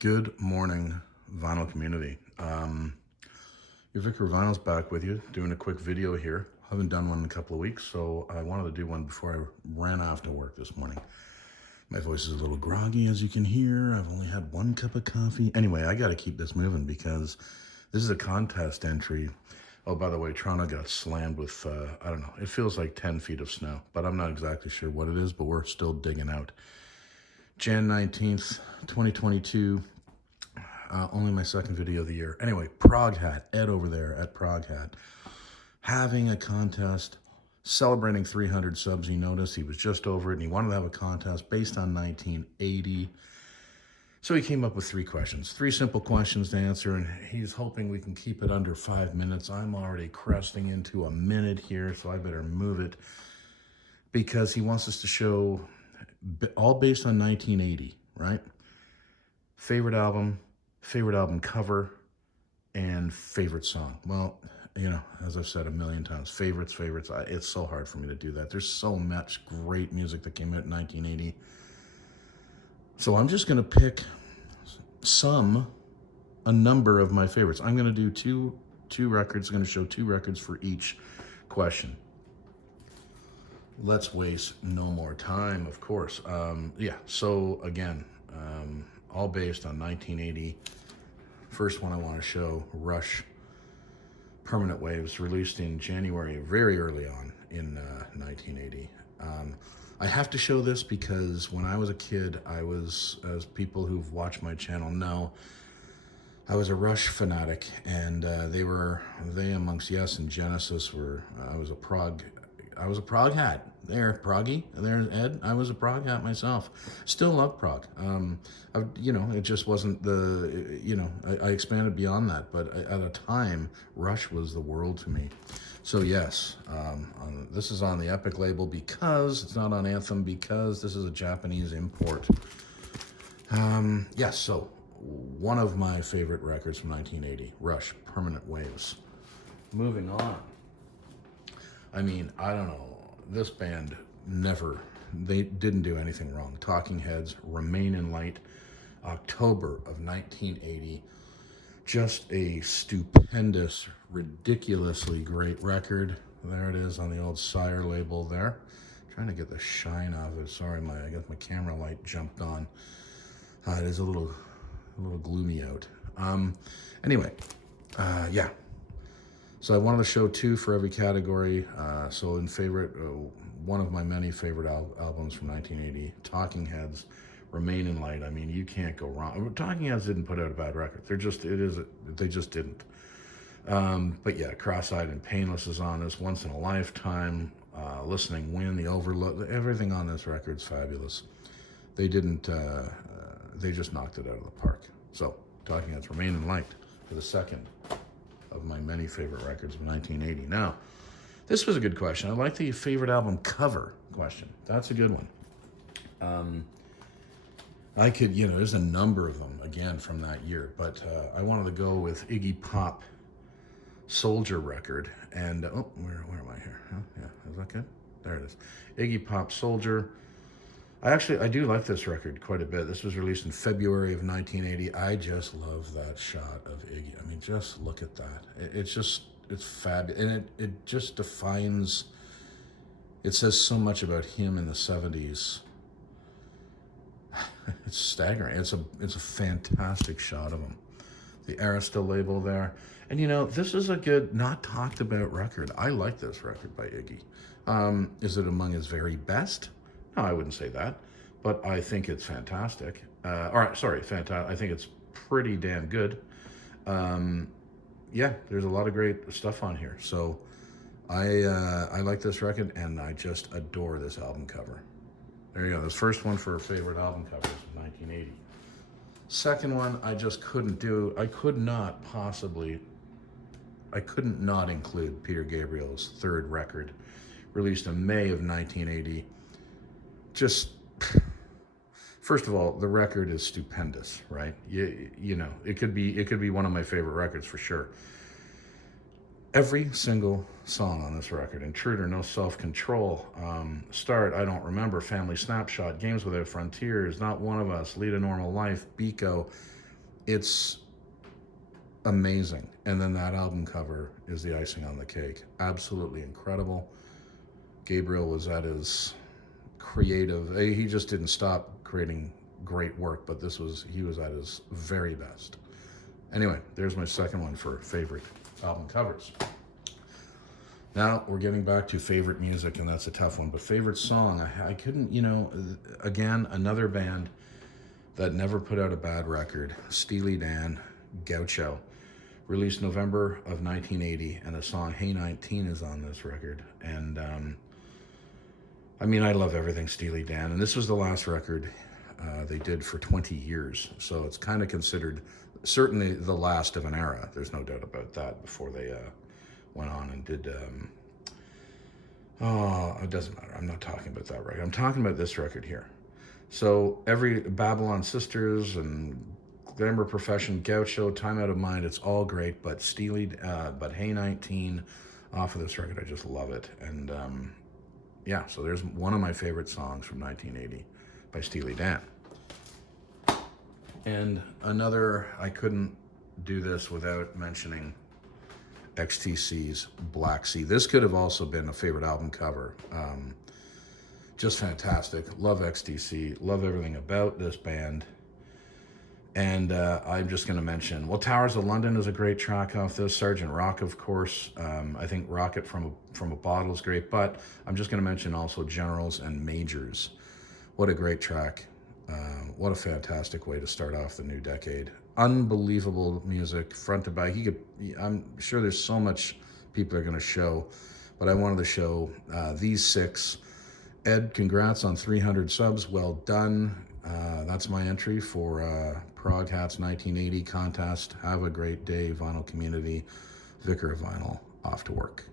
Good morning, vinyl community. Your Vicar Vinyl's back with you, doing a quick video here. Haven't done one in a couple of weeks, so I wanted to do one before I ran off to work this morning. My voice is a little groggy, as you can hear. I've only had one cup of coffee. Anyway, I got to keep this moving because this is a contest entry. Oh, by the way, Toronto got slammed with, I don't know, it feels like 10 feet of snow, but I'm not exactly sure what it is, but we're still digging out. Jan 19th, 2022. Only my second video of the year. Anyway, ProHat, Ed over there at ProHat, having a contest celebrating 300 subs. He noticed he was just over it and he wanted to have a contest based on 1980. So he came up with three questions, three simple questions to answer, and he's hoping we can keep it under 5 minutes. I'm already cresting into a minute here, so I better move it because he wants us to show all based on 1980, right? Favorite album cover, and favorite song. Well, you know, as I've said a million times, favorites. It's so hard for me to do that. There's so much great music that came out in 1980. So I'm just going to pick a number of my favorites. I'm going to do two records. I'm going to show two records for each question. Let's waste no more time, of course. So again, all based on 1980. First one I want to show, Rush, Permanent Waves, released in January, very early on in 1980. I have to show this because when I was a kid, I was, as people who've watched my channel know, I was a Rush fanatic, and they amongst Yes and Genesis were, I was a ProHat. There, Proggy. There's Ed. I was a ProHat myself. Still love prog. It just wasn't I expanded beyond that. But at a time, Rush was the world to me. So yes, this is on the Epic label because it's not on Anthem because this is a Japanese import. So one of my favorite records from 1980, Rush, Permanent Waves. Moving on. I mean, I don't know. This band they didn't do anything wrong. Talking Heads, Remain in Light, October of 1980. Just a stupendous, ridiculously great record. There it is on the old Sire label there. Trying to get the shine off it. Sorry, I guess my camera light jumped on. It is a little gloomy out. So I wanted to show two for every category. So in favorite, one of my many favorite albums from 1980, Talking Heads, Remain in Light. I mean, you can't go wrong. Talking Heads didn't put out a bad record. They just didn't. But yeah, Cross-Eyed and Painless is on this. Once in a Lifetime, Listening Wind, The Overlook, everything on this record's fabulous. They didn't, they just knocked it out of the park. So Talking Heads, Remain in Light for the second of my many favorite records of 1980. Now, this was a good question. I like the favorite album cover question. That's a good one. There's a number of them, again, from that year, but I wanted to go with Iggy Pop Soldier record. And, where am I here? Oh, yeah, is that good? There it is. Iggy Pop Soldier. I do like this record quite a bit. This was released in February of 1980. I just love that shot of Iggy. I mean, just look at that. It's fabulous. And it just defines, it says so much about him in the 70s. It's staggering. It's a fantastic shot of him. The Arista label there. And this is a good, not talked about record. I like this record by Iggy. Is it among his very best? No, I wouldn't say that, but I think it's fantastic. Fantastic. I think it's pretty damn good. There's a lot of great stuff on here. So I like this record, and I just adore this album cover. There you go. This first one for favorite album covers of 1980. Second one, I just couldn't do. I couldn't not include Peter Gabriel's third record, released in May of 1980. Just, first of all, the record is stupendous, right? It could be one of my favorite records for sure. Every single song on this record, Intruder, No Self-Control, Start, I Don't Remember, Family Snapshot, Games Without Frontiers, Not One of Us, Lead a Normal Life, Biko, It's amazing. And then that album cover is the icing on the cake. Absolutely incredible. Gabriel was at his creative, he just didn't stop creating great work, but he was at his very best. Anyway, there's my second one for favorite album covers. Now we're getting back to favorite music, and that's a tough one, but favorite song, I couldn't, again, another band that never put out a bad record, Steely Dan, Gaucho, released November of 1980, and the song Hey 19 is on this record. And I love everything Steely Dan, and this was the last record they did for 20 years, so it's kind of considered certainly the last of an era. There's no doubt about that. Before they went on and did it doesn't matter, I'm not talking about that record, I'm talking about this record here. So every Babylon Sisters and Glamour Profession, Gaucho, Time Out of Mind, it's all great, but but Hey 19 off of this record, I just love it. And yeah, so there's one of my favorite songs from 1980 by Steely Dan. And another, I couldn't do this without mentioning XTC's Black Sea. This could have also been a favorite album cover. Just fantastic. Love XTC. Love everything about this band. And I'm just going to mention, well, Towers of London is a great track off this. Sergeant Rock, of course. I think Rocket from a Bottle is great. But I'm just going to mention also Generals and Majors. What a great track. What a fantastic way to start off the new decade. Unbelievable music, front to back. I'm sure there's so much people are going to show, but I wanted to show these six. Ed, congrats on 300 subs. Well done. That's my entry for ProHat's 1980 contest. Have a great day, vinyl community. Vicar of Vinyl, off to work.